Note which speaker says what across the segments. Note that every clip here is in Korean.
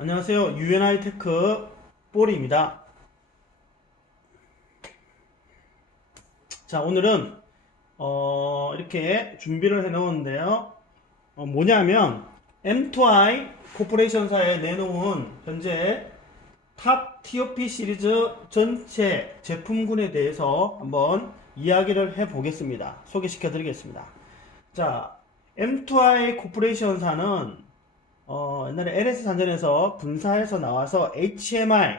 Speaker 1: 안녕하세요. UNI 테크 뽀리입니다. 자, 오늘은 어, 이렇게 준비를 해 놓았는데요. 어, 뭐냐면 M2i 코퍼레이션사에 내놓은 현재 탑 TOP 시리즈 전체 제품군에 대해서 한번 이야기를 해 보겠습니다. 소개시켜 드리겠습니다. 자, M2i 코퍼레이션사는 어, 옛날에 LS 산전에서 분사해서 나와서 HMI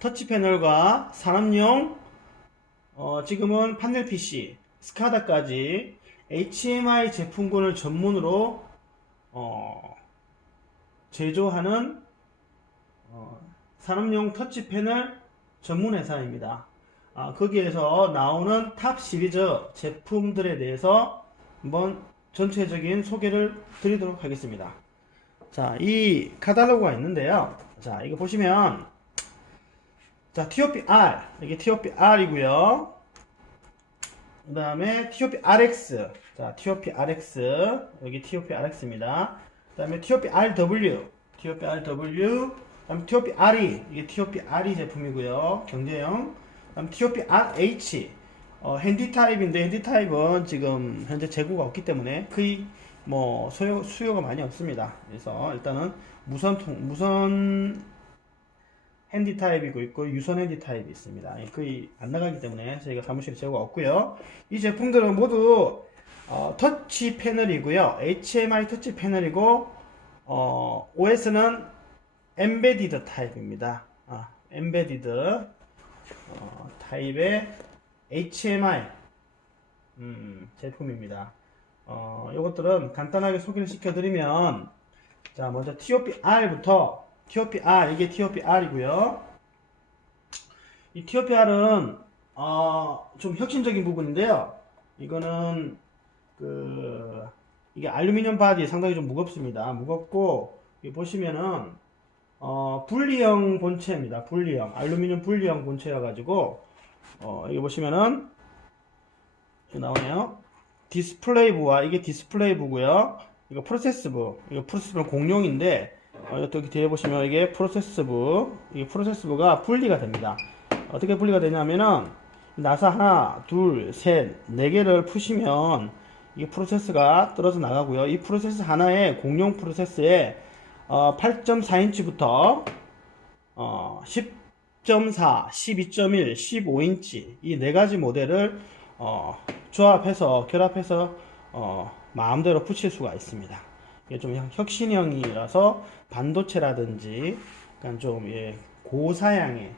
Speaker 1: 터치 패널과 산업용 어, 지금은 판넬 PC, 스카다까지 HMI 제품군을 전문으로 어, 제조하는 어, 산업용 터치 패널 전문 회사입니다. 아, 거기에서 나오는 탑 시리즈 제품들에 대해서 한번 전체적인 소개를 드리도록 하겠습니다. 자, 이 카탈로그가 있는데요. 자, 이거 보시면 자, TOP-R 이게 TOP-R이고요. 그 다음에 TOP-RX 자, TOP-RX 여기 TOP-RX입니다. 그 다음에 TOP-RW TOP-RW 그 다음에 TOP-RE 이게 TOP-RE 제품이고요. 경제용 그 다음에 TOP-RH 어, 핸디 타입인데 핸디 타입은 지금 현재 재고가 없기 때문에 거의 뭐 수요, 수요가 많이 없습니다. 그래서 일단은 무선 통 무선 핸디 타입이고 있고 유선 핸디 타입이 있습니다. 거의 안 나가기 때문에 저희가 사무실에 재고가 없고요. 이 제품들은 모두 어, 터치 패널이고요. HMI 터치 패널이고 어, OS는 엠베디드 타입입니다. 아, 엠베디드 어, 타입의 HMI 음, 제품입니다. 어, 요것들은 간단하게 소개를 시켜드리면, 자, 먼저 TOP-R부터, TOP-R, 이게 TOP-R이고요. 이 TOP-R은, 어, 좀 혁신적인 부분인데요. 이거는, 그, 이게 알루미늄 바디 상당히 좀 무겁습니다. 무겁고, 보시면은, 어, 분리형 본체입니다. 분리형. 알루미늄 분리형 본체여가지고, 어, 여기 보시면은, 나오네요. 디스플레이부와 이게 디스플레이부고요. 이거 프로세스부. 이거 프로세스부는 공룡인데 어, 여기 뒤에 보시면 이게 프로세스부. 이게 프로세스부가 분리가 됩니다. 어떻게 분리가 되냐면은 나사 하나, 둘, 셋, 네 개를 푸시면 이게 프로세스가 떨어져 나가고요. 이 프로세스 하나에 공룡 프로세스에 어, 8.4인치부터 어, 10.4, 12.1, 15인치 이 네 가지 모델을 어, 조합해서 결합해서 어, 마음대로 붙일 수가 있습니다. 이게 좀 혁신형이라서 반도체라든지 약간 좀 예, 고사양의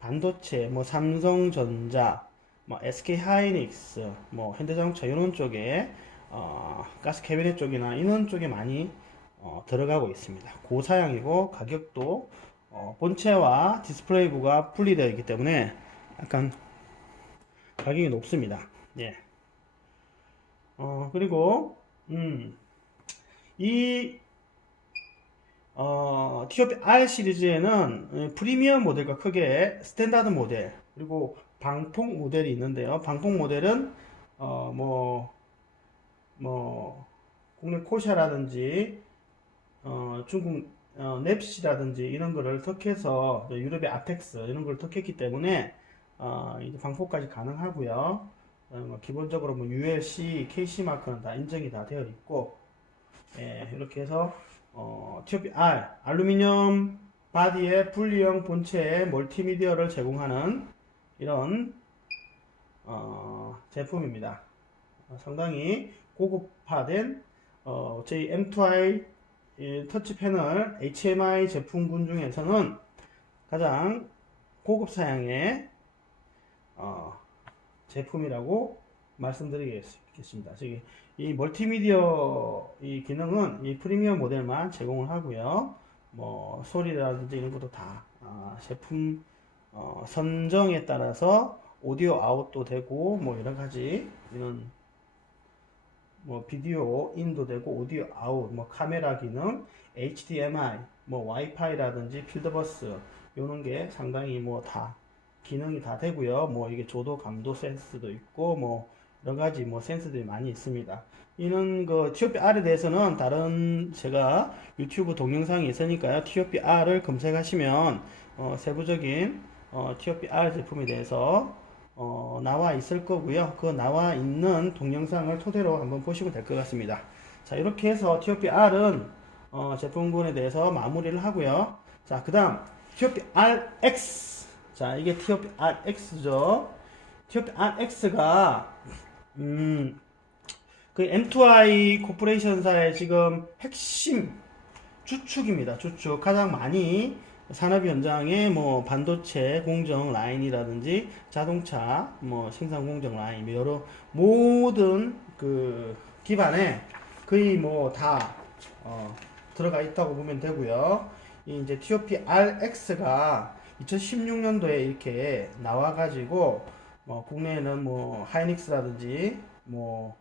Speaker 1: 반도체, 뭐 삼성전자, 뭐 SK 하이닉스, 뭐 현대자동차 이런 쪽에 어, 가스 캐비넷 쪽이나 이런 쪽에 많이 어, 들어가고 있습니다. 고사양이고 가격도 어, 본체와 디스플레이부가 분리되어 있기 때문에 약간 가격이 높습니다. 예. 어, 그리고, 음, 이, 어, TOP R 시리즈에는 예, 프리미엄 모델과 크게 스탠다드 모델, 그리고 방폭 모델이 있는데요. 방폭 모델은, 어, 뭐, 뭐, 국내 코샤라든지, 어, 중국, 어, 넵시라든지 이런 거를 턱해서 유럽의 아텍스 이런 걸 턱했기 때문에 어, 이제 방폭까지 가능하고요. 어, 뭐 기본적으로 뭐 ULC, KC 마크는 다 인정이 다 되어 있고, 예, 이렇게 해서 어, TOP-R 알루미늄 바디의 분리형 본체에 멀티미디어를 제공하는 이런 어, 제품입니다. 어, 상당히 고급화된 어, 저희 M2i 이 터치 패널 HMI 제품군 중에서는 가장 고급 사양의 어, 제품이라고 말씀드리겠습니다. 이 멀티미디어 이 기능은 이 프리미엄 모델만 제공을 하고요. 뭐 소리라든지 이런 것도 다 아, 제품 어, 선정에 따라서 오디오 아웃도 되고 뭐 여러 가지 이런 뭐 비디오 인도 되고 오디오 아웃, 뭐 카메라 기능, HDMI, 뭐 와이파이라든지 필드버스 요런 게 상당히 뭐다 기능이 다 되고요. 뭐 이게 조도 감도 센스도 있고 뭐 여러 가지 뭐 센서들이 많이 있습니다. 이는 그 TOP R에 대해서는 다른 제가 유튜브 동영상이 있으니까요. TOP R을 검색하시면 어, 세부적인 어, TOP R 제품에 대해서 어, 나와 있을 거고요. 그 나와 있는 동영상을 토대로 한번 보시면 될 것 같습니다. 자, 이렇게 해서 TOP R은 어, 제품군에 대해서 마무리를 하고요. 자, 그 다음 TOP RX. 자, 이게 TOP RX죠. TOP RX가 음, 그 M2I 코퍼레이션사의 지금 핵심 주축입니다. 주축 가장 많이 산업 현장에 뭐 반도체 공정 라인이라든지 자동차 뭐 생산 공정 라인 뭐 여러 모든 그 기반에 거의 뭐다 어, 들어가 있다고 보면 되고요. 이 이제 TOP RX가 2016년도에 이렇게 나와가지고 뭐 국내에는 뭐 하이닉스라든지 뭐,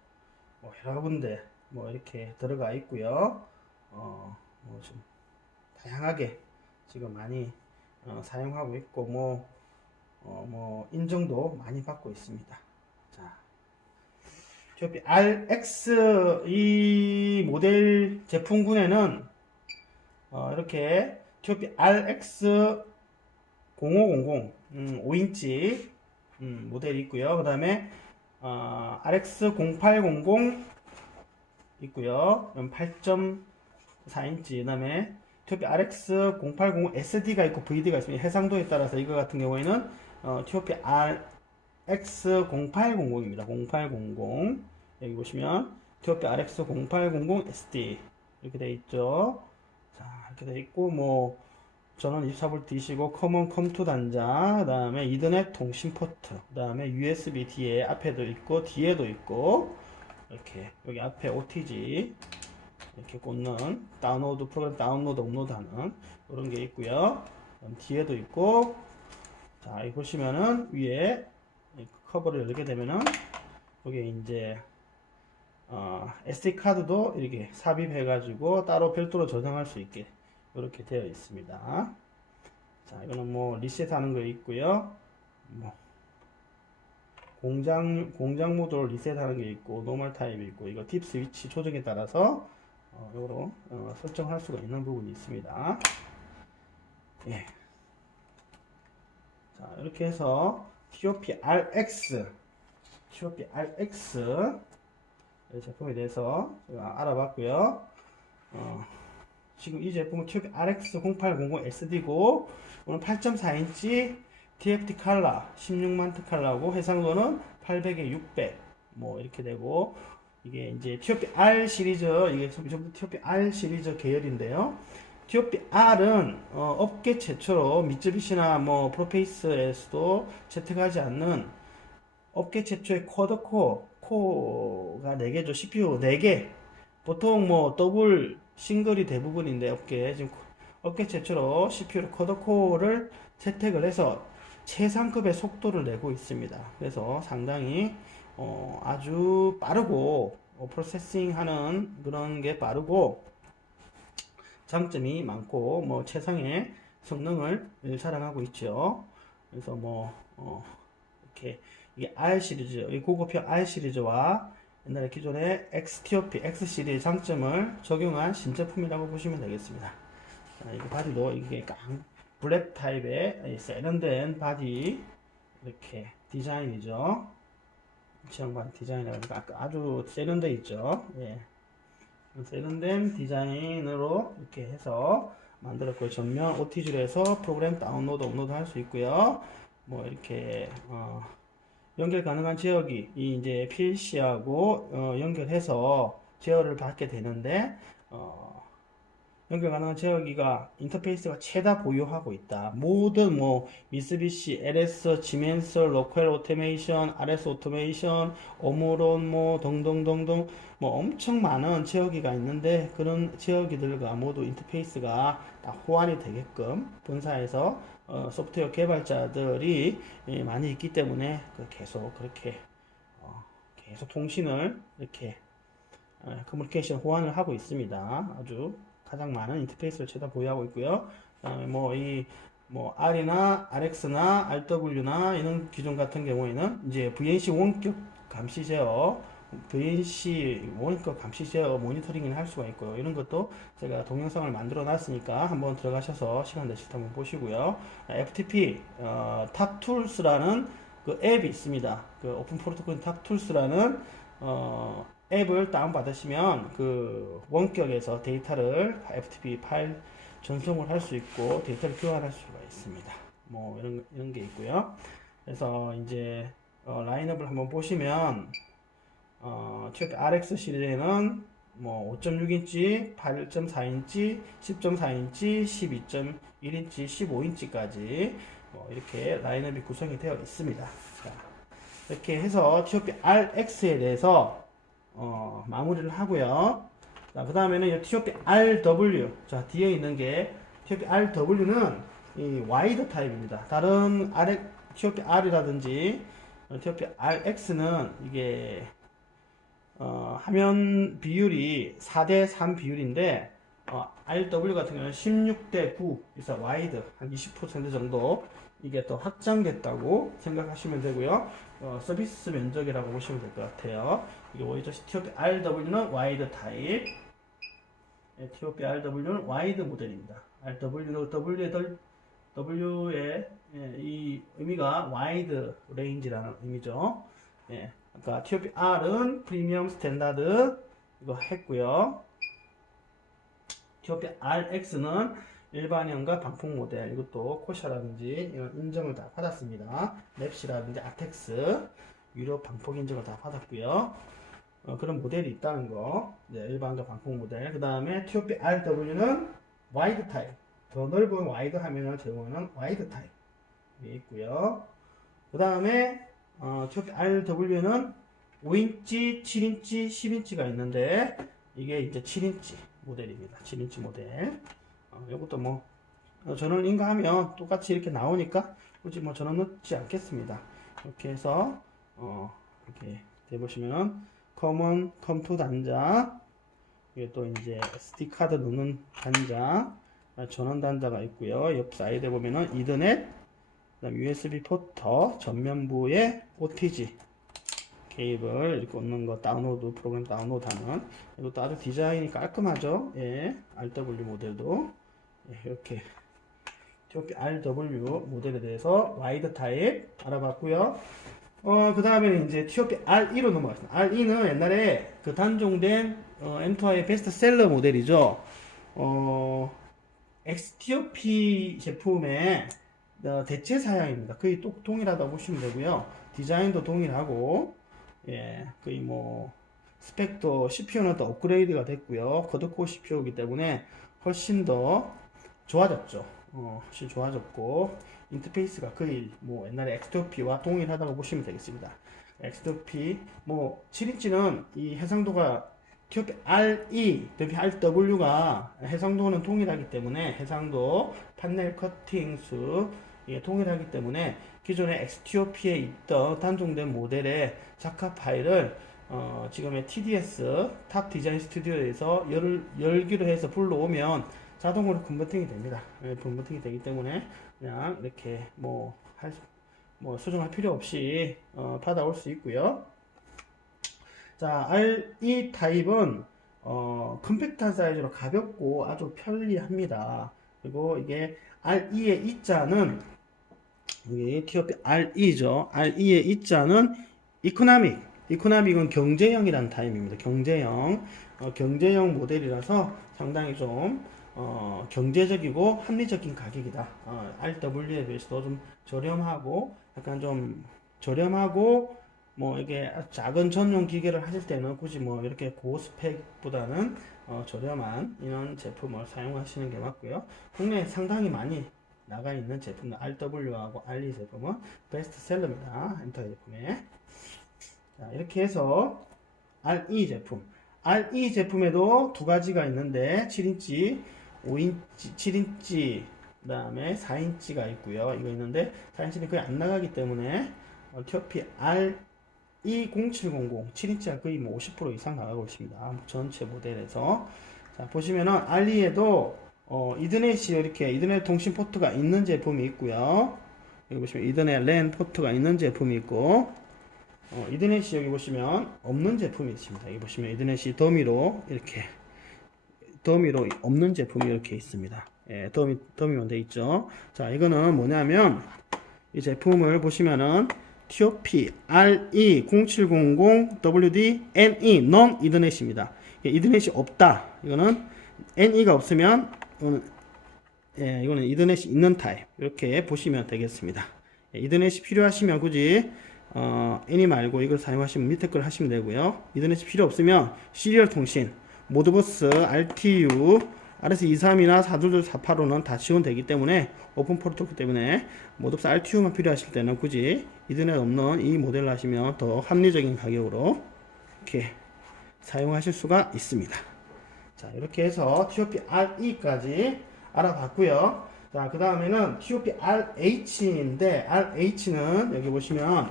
Speaker 1: 뭐 여러 군데 뭐 이렇게 들어가 있고요. 어 뭐 좀 다양하게 지금 많이 어, 사용하고 있고 뭐, 어, 뭐 인정도 많이 받고 있습니다. 자, TOP RX 이 모델 제품군에는 어, 이렇게 TOP RX 0500 음, 5인치 음, 모델이 있고요. 그 다음에 어, RX 0800 있고요. 8.4인치 그 다음에 TOP RX 0800 SD가 있고 VD가 있습니다. 해상도에 따라서 이거 같은 경우에는 어, TOP RX 0800입니다. 0800 여기 보시면 TOP RX 0800 SD 이렇게 돼 있죠. 자 이렇게 돼 있고 뭐 전원 24V DC고 커먼 컴투 단자 그 다음에 이더넷 통신 포트 그 다음에 USB 뒤에 앞에도 있고 뒤에도 있고 이렇게 여기 앞에 OTG 이렇게 꽂는 다운로드 프로그램 다운로드 업로드하는 이런 게 있고요. 뒤에도 있고 자 여기 보시면은 위에 이 커버를 열게 되면은 여기 이제 어, SD 카드도 이렇게 삽입해 가지고 따로 별도로 저장할 수 있게 이렇게 되어 있습니다. 자, 이거는 뭐 리셋하는 거 있고요. 뭐 공장 공장 모드로 리셋하는 게 있고 노멀 타입이 있고 이거 팁 스위치 조정에 따라서 어, 요로 어, 설정할 수가 있는 부분이 있습니다. 예. 자, 이렇게 해서 TOP RX TOP RX 이 제품에 대해서 제가 알아봤고요. 어, 지금 이 제품은 튜브 RX 0800 SD고 오늘 8.4인치 TFT 칼라 16만트 칼라고 해상도는 800에 600 뭐 이렇게 되고 이게 이제 TOP R 시리즈 이게 전부 TOP R 시리즈 계열인데요. TOP R은 어, 업계 최초로 미쯔비시나 뭐 프로페이스에서도 채택하지 않는 업계 최초의 쿼드 코어 코어가 4개죠. CPU 4개. 보통 뭐 더블 싱글이 대부분인데 업계 지금 업계 최초로 CPU 쿼드코어를 채택을 해서 최상급의 속도를 내고 있습니다. 그래서 상당히 어, 아주 빠르고 어, 프로세싱하는 그런 게 빠르고 장점이 많고 뭐 최상의 성능을 자랑하고 있죠. 그래서 뭐 어, 이렇게 이게 R 시리즈, 이 고급형 R 시리즈와 옛날에 기존의 XTOP, X 시리즈 장점을 적용한 신제품이라고 보시면 되겠습니다. 자, 이거 바디도 이게 깡 블랙 타입의 세련된 바디 이렇게 디자인이죠. 지향반 디자인이라고 아주 세련돼 있죠. 예. 세련된 디자인으로 이렇게 해서 만들었고요. 전면 OTG에서 프로그램 다운로드, 업로드 할 수 있고요. 뭐 이렇게 어, 연결 가능한 지역이 이 이제 PLC하고 어, 연결해서 제어를 받게 되는데 어, 연결 가능한 제어기가 인터페이스가 최다 보유하고 있다. 모든 뭐 미쓰비시, LS, 지멘스, 로컬 오토메이션, RS 오토메이션, 오므론 뭐 등등등등 뭐 엄청 많은 제어기가 있는데 그런 제어기들과 모두 인터페이스가 다 호환이 되게끔 본사에서 어, 소프트웨어 개발자들이 예, 많이 있기 때문에 그 계속 그렇게 어, 계속 통신을 이렇게 어, 커뮤니케이션 호환을 하고 있습니다. 아주 가장 많은 인터페이스를 최다 보유하고 있고요. 그다음에 뭐이 뭐 R이나 RX나 RW나 이런 기종 같은 경우에는 이제 VNC 원격 감시 제어, VNC 모니터 감시 제어 모니터링을 할 수가 있고요. 이런 것도 제가 동영상을 만들어 놨으니까 한번 들어가셔서 시간 되실 때 한번 보시고요. FTP 어, 탑툴스라는 그 앱이 있습니다. 그 오픈 프로토콜 탑툴스라는 어, 앱을 다운받으시면 그 원격에서 데이터를 FTP 파일 전송을 할 수 있고 데이터를 교환할 수가 있습니다. 뭐 이런 이런 게 있고요. 그래서 이제 어, 라인업을 한번 보시면 어, TOP RX 시리즈에는 뭐 5.6인치, 8.4인치, 10.4인치, 12.1인치, 15인치까지 뭐 이렇게 라인업이 구성이 되어 있습니다. 자, 이렇게 해서 TOP RX에 대해서 어, 마무리를 하고요. 자, 그 다음에는 TOP RW. 자, 뒤에 있는 게 TOP RW는 이 와이드 타입입니다. 다른 R, TOP R이라든지 어, TOP RX는 이게 어, 화면 비율이 4대 3 비율인데 어, RW 같은 경우는 16대 9 그래서 와이드 한 20% 정도 이게 더 확장됐다고 생각하시면 되고요. 어, 서비스 면적이라고 보시면 될 것 같아요. 이게 오히려 TOP RW는 와이드 타입 예, TOP RW는 와이드 모델입니다. RW, W의, 덜- W의 예, 이 의미가 와이드 레인지라는 의미죠. 예, 아까 TOP R은 프리미엄 스탠다드 이거 했고요. TOP RX는 일반형과 반품 모델 이것도 코샤라든지 이런 인정을 다 받았습니다. 랩시라든지 아텍스 유료 방폭 인증을 다 받았고요. 어, 그런 모델이 있다는 거. 네, 일반과 반폭 모델. 그 다음에 TOP RW는 와이드 타입. 더 넓은 와이드 화면을 제공하는 와이드 타입. 이 있고요. 그 다음에 어, TOP RW는 5인치, 7인치, 10인치가 있는데 이게 이제 7인치 모델입니다. 7인치 모델. 어, 이것도 뭐 어, 전원 인가하면 똑같이 이렇게 나오니까 굳이 뭐 전원 넣지 않겠습니다. 이렇게 해서 어, 이렇게 해보시면 커먼 컴투 단자 이게 또 이제 SD 카드 넣는 단자 아, 전원 단자가 있고요. 옆 사이드에 보면은 이더넷 그다음 USB 포터 전면부에 OTG 케이블 이렇게 꽂는 거 다운로드 프로그램 다운로드하는 이것도 아주 디자인이 깔끔하죠. 예, RW 모델도 예, 이렇게 TOP RW 모델에 대해서 와이드 타입 알아봤고요. 어, 그 다음에는 이제 TOP RE로 넘어갔습니다. RE는 옛날에 그 단종된 어, M2의 베스트셀러 모델이죠. 어, XTOP 제품의 어, 대체 사양입니다. 거의 똑 동일하다고 보시면 되고요. 디자인도 동일하고, 예, 거의 뭐, 스펙도 CPU는 또 업그레이드가 됐고요. 거드코어 CPU이기 때문에 훨씬 더 좋아졌죠. 어, 훨씬 좋아졌고, 인터페이스가 거의 뭐 옛날에 XTOP와 동일하다고 보시면 되겠습니다. XTOP, 뭐, 7인치는 이 해상도가 TOP RE, TOP RW가 해상도는 동일하기 때문에 해상도, 판넬 커팅 수, 이게 동일하기 때문에 기존의 XTOP에 있던 단종된 모델의 작화 파일을 어, 지금의 TDS 탑 디자인 스튜디오에서 열, 열기로 해서 불러오면 자동으로 컨버팅이 됩니다. 예, 컨버팅이 되기 때문에 그냥 이렇게 뭐, 할, 수- 뭐 수정할 필요 없이 어, 받아올 수 있고요. 자, RE 타입은 어, 컴팩트한 사이즈로 가볍고 아주 편리합니다. 그리고 이게 RE의 이자는 이게 TOP RE죠. RE의 이자는 이코나믹. 이코나믹은 경제형이라는 타입입니다. 경제형. 어, 경제형 모델이라서 상당히 좀 어, 경제적이고 합리적인 가격이다. 어, RW에 비해서도 좀 저렴하고 약간 좀 저렴하고 뭐 이게 작은 전용 기계를 하실 때는 굳이 뭐 이렇게 고스펙보다는 어, 저렴한 이런 제품을 사용하시는 게 맞고요. 국내에 상당히 많이 나가 있는 제품은 RW하고 RE 제품은 베스트셀러입니다. 엔터 제품에. 자, 이렇게 해서 RE 제품. RE 제품에도 두 가지가 있는데 7인치, 5인치, 7인치, 그 다음에 4인치가 있고요. 이거 있는데 4인치는 거의 안 나가기 때문에 어, TOP RE0700 7인치가 거의 뭐 50% 이상 나가고 있습니다. 전체 모델에서 자 보시면은 RE에도 어, 이더넷이 이렇게 이더넷 통신 포트가 있는 제품이 있고요. 여기 보시면 이더넷 랜 포트가 있는 제품이 있고 어, 이드넷이 여기 보시면 없는 제품이 있습니다. 여기 보시면 이드넷이 더미로 이렇게 더미로 없는 제품이 이렇게 있습니다. 예, 더미 더미만 돼 있죠. 자, 이거는 뭐냐면 이 제품을 보시면은 TOP RE 0700 WD NE non 이더넷입니다. 예, 이더넷이 없다. 이거는 NE가 없으면 이거는 예, 이거는 이더넷이 있는 타입 이렇게 보시면 되겠습니다. 예, 이더넷이 필요하시면 굳이 어, NE 말고 이걸 사용하시면 밑에 걸 하시면 되고요. 이더넷이 필요 없으면 시리얼 통신 모드버스 RTU RS23이나 422 485는 다 지원되기 때문에 오픈 프로토콜 때문에 모드버스 RTU만 필요하실 때는 굳이 이더넷 없는 이 모델을 하시면 더 합리적인 가격으로 이렇게 사용하실 수가 있습니다. 자, 이렇게 해서 TOP RE까지 알아봤고요. 자, 그 다음에는 TOP RH인데, RH는 여기 보시면,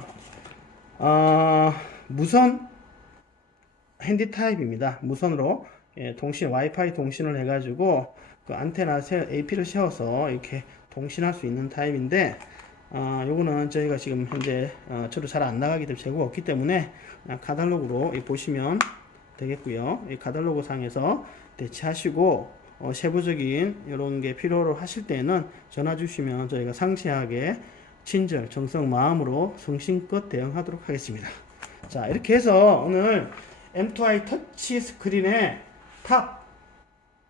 Speaker 1: 어, 무선 핸디 타입입니다. 무선으로 예, 동신 와이파이 동신을 해가지고 그 안테나 세, AP를 세워서 이렇게 동신할 수 있는 타입인데, 아, 요거는 저희가 지금 현재 어, 저도 잘 안 나가기 때문에 재고가 없기 때문에 그냥 카탈로그로 이 보시면 되겠고요. 이 카탈로그 상에서 대체하시고 어, 세부적인 이런 게 필요로 하실 때는 전화 주시면 저희가 상세하게 친절, 정성, 마음으로 성심껏 대응하도록 하겠습니다. 자, 이렇게 해서 오늘 M2i 터치 스크린의 탑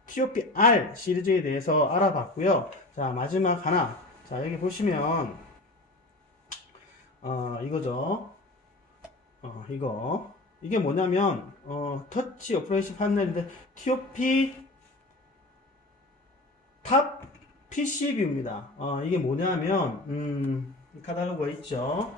Speaker 1: TOP R 시리즈에 대해서 알아봤고요. 자, 마지막 하나. 자, 여기 보시면 어, 이거죠. 어, 이거. 이게 뭐냐면 어, 터치 오퍼레이션 파넬인데 TOP 탑 PCB입니다. 어, 이게 뭐냐면 음, 카탈로그가 있죠.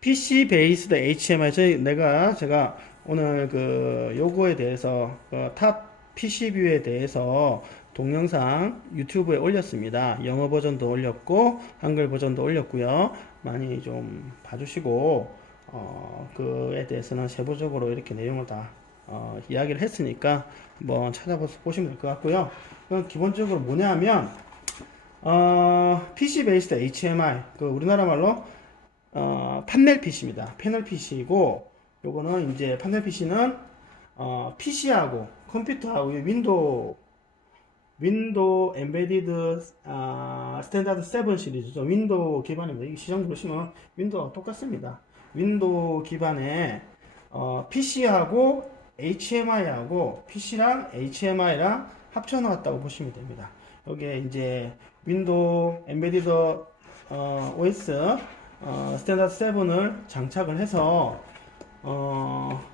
Speaker 1: PC 베이스드 HMI 저희 내가 제가 오늘 그 요거에 대해서 그탑 PC뷰에 대해서 동영상 유튜브에 올렸습니다. 영어 버전도 올렸고 한글 버전도 올렸고요. 많이 좀 봐주시고 어, 그에 대해서는 세부적으로 이렇게 내용을 다 어, 이야기를 했으니까 한번 찾아보서 보시면 될 것 같고요. 그건 기본적으로 뭐냐면 어, PC 베이스드 HMI 그 우리나라 말로 어, 판넬 PC입니다. 패널 PC이고 요거는 이제 판넬 PC는 어, PC하고 컴퓨터하고 이 윈도우 윈도우 엠베디드 아, 스탠다드 7 시리즈죠. 윈도우 기반입니다. 이 시장 보시면 윈도우와 똑같습니다. 윈도우 기반의 어, PC하고 HMI하고 PC랑 HMI랑 합쳐 놓았다고 보시면 됩니다. 여기에 이제 윈도우 엠베디드 어, OS 어, 스탠다드 7을 장착을 해서 어,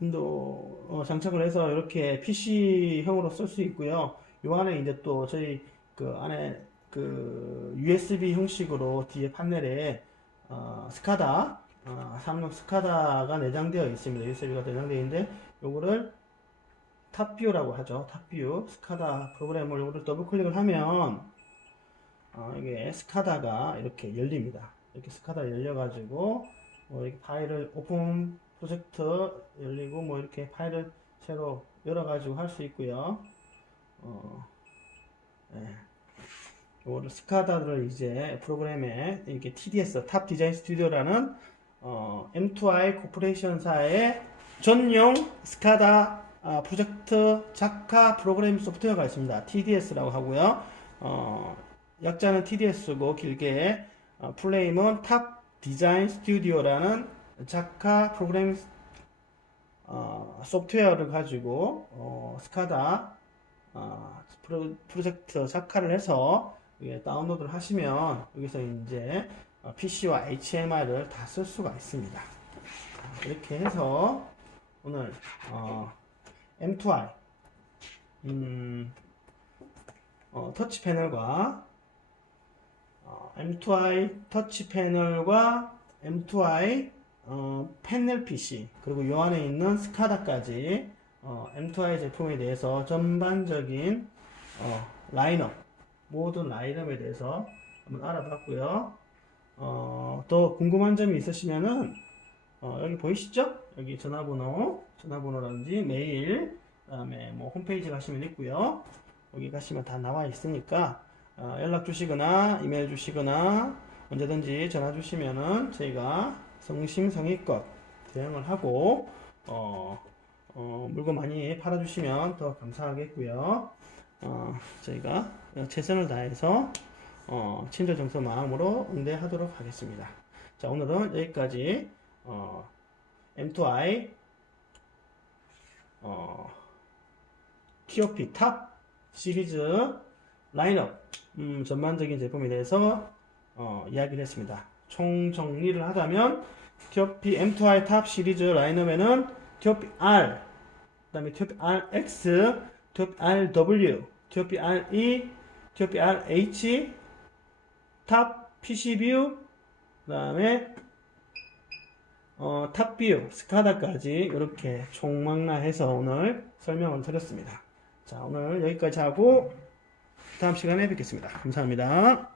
Speaker 1: 윈도우 어, 장착을 해서 이렇게 PC형으로 쓸 수 있고요. 요 안에 이제 또 저희 그 안에 그 USB 형식으로 뒤에 판넬에 어, 스카다 어, 삼성 스카다가 내장되어 있습니다. USB가 내장되어 있는데 요거를 탑뷰라고 하죠. 탑뷰 스카다 프로그램을 요거를 더블 클릭을 하면 어, 이게 스카다가 이렇게 열립니다. 이렇게 스카다 열려가지고 뭐 이렇게 파일을 오픈 프로젝트 열리고 뭐 이렇게 파일을 새로 열어가지고 할 수 있고요. 어, 예. 요거를 스카다를 이제 프로그램에 이렇게 TDS 탑 디자인 스튜디오라는 어, M2i 코퍼레이션사의 전용 스카다 아, 프로젝트 작화 프로그램 소프트웨어가 있습니다. TDS라고 하고요. 어, 약자는 TDS고 길게 어, 플레임은 탑 디자인 스튜디오라는 작화 프로그램 어, 소프트웨어를 가지고 어, 스카다 어, 프로, 프로젝트 작화를 해서 이게 다운로드를 하시면 여기서 이제 어, PC와 HMI를 다 쓸 수가 있습니다. 자, 이렇게 해서 오늘 어, M2i 음, 어, 터치 패널과 어, M2i 터치 패널과 M2i 어, 패널 PC 그리고 요 안에 있는 스카다까지 어, M2i 제품에 대해서 전반적인 어, 라인업 모든 라인업에 대해서 한번 알아봤고요. 어, 더 궁금한 점이 있으시면은 어, 여기 보이시죠? 여기 전화번호, 전화번호라든지 메일, 그다음에 뭐 홈페이지 가시면 있고요. 여기 가시면 다 나와 있으니까 어, 연락 주시거나 이메일 주시거나 언제든지 전화 주시면은 저희가 성심성의껏 대응을 하고 어, 어, 물건 많이 팔아주시면 더 감사하겠고요. 어, 저희가 최선을 다해서 어, 친절 정서 마음으로 응대하도록 하겠습니다. 자 오늘은 여기까지 어, M2i 어, TOP 탑 시리즈 라인업 음, 전반적인 제품에 대해서 어, 이야기를 했습니다. 총 정리를 하자면 TOP M2i 탑 시리즈 라인업에는 TOP R, 그 다음에 TOP RX, TOP RW, TOP RE, TOP RH, 탑 PC뷰, 그다음에 어, 탑뷰, 스카다까지 이렇게 총망라해서 오늘 설명을 드렸습니다. 자, 오늘 여기까지 하고 다음 시간에 뵙겠습니다. 감사합니다.